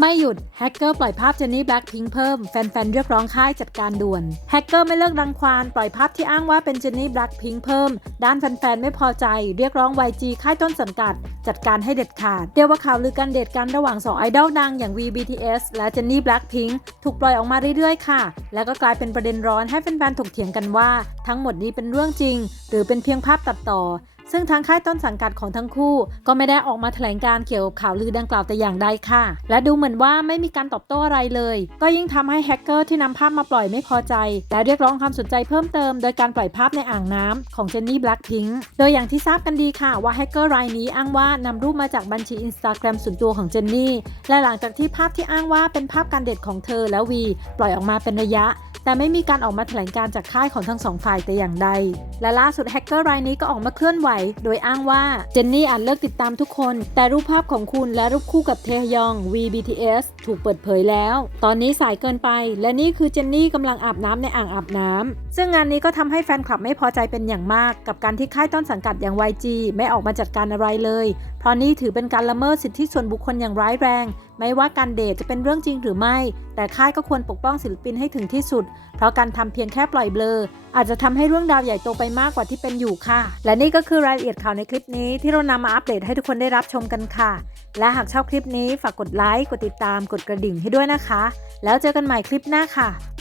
ไม่หยุด แฮกเกอร์ปล่อยภาพเจนนี่แบล็คพิงเพิ่ม แฟนๆ เรียกร้องค่ายจัดการด่วน แฮกเกอร์ไม่เลิกรังควาน ปล่อยภาพที่อ้างว่าเป็นเจนนี่แบล็คพิงเพิ่ม ด้านแฟนๆ ไม่พอใจ เรียกร้อง YG ค่ายต้นสังกัด จัดการให้เด็ดขาด เรียกว่าข่าวลือการเดทกันระหว่าง2ไอดอลดังอย่าง VBTS และเจนนี่แบล็คพิงถูกปล่อยออกมาเรื่อยๆ ค่ะ แล้วก็กลายเป็นประเด็นร้อนให้แฟนๆ ถกเถียงกันว่า ทั้งหมดนี้เป็นเรื่องจริง หรือเป็นเพียงภาพตัดต่อ ซึ่งทางค่ายต้นสังกัดของทั้งคู่ ก็ไม่ได้ออกมาแถลงการเกี่ยวกับข่าวลือดังกล่าวแต่อย่างใดค่ะ และดูเหมือนว่าไม่มีการตอบโต้อะไรเลย ก็ยิ่งทำให้แฮกเกอร์ที่นำภาพมาปล่อยไม่พอใจ และเรียกร้องความสนใจเพิ่มเติม โดยการปล่อยภาพในอ่างน้ำของเจนนี่แบล็คพิงค์โดยอย่างที่ทราบกันดีค่ะว่าแฮกเกอร์รายนี้อ้างว่านำรูปมาจากบัญชีอินสตาแกรมส่วนตัวของเจนนี่และหลังจากที่ภาพที่อ้างว่าเป็นภาพการเดทของเธอและวี ปล่อยออกมาเป็นระยะ แต่ไม่มีการออกมาแถลงการจากค่ายของทั้งสองฝ่ายแต่อย่างใด และล่าสุดแฮกเกอร์รายนี้ก็ออกมาเคลื่อนไหว โดยอ้างว่าเจนนี่อาจเลิกติดตามทุกคน แต่รูปภาพของคุณและรูปคู่กับเทฮยอง VBTS ถูกเปิดเผยแล้ว ตอนนี้สายเกินไป และนี่คือเจนนี่กำลังอาบน้ำในอ่างอาบน้ำซึ่งงานนี้ก็ทำให้แฟนคลับไม่พอใจเป็นอย่างมาก กับการที่ค่ายต้นสังกัดอย่าง YG ไม่ออกมาจัดการอะไรเลย เพราะนี่ถือเป็นการละเมิดสิทธิส่วนบุคคลอย่างร้ายแรง ไม่ว่าการเดทจะเป็นเรื่องจริงหรือไม่ แต่ค่ายก็ควรปกป้องศิลปินให้ถึงที่สุด เพราะการทำเพียงแค่ปล่อยเบลอ อาจจะทำให้เรื่องราวใหญ่โตไปมากกว่าที่เป็นอยู่ค่ะ และนี่ก็คือรายละเอียดข่าวในคลิปนี้ที่เรานำมาอัปเดตให้ทุกคนได้รับชมกันค่ะ และหากชอบคลิปนี้ฝากกดไลค์กดติดตามกดกระดิ่งให้ด้วยนะคะ แล้วเจอกันใหม่คลิปหน้าค่ะ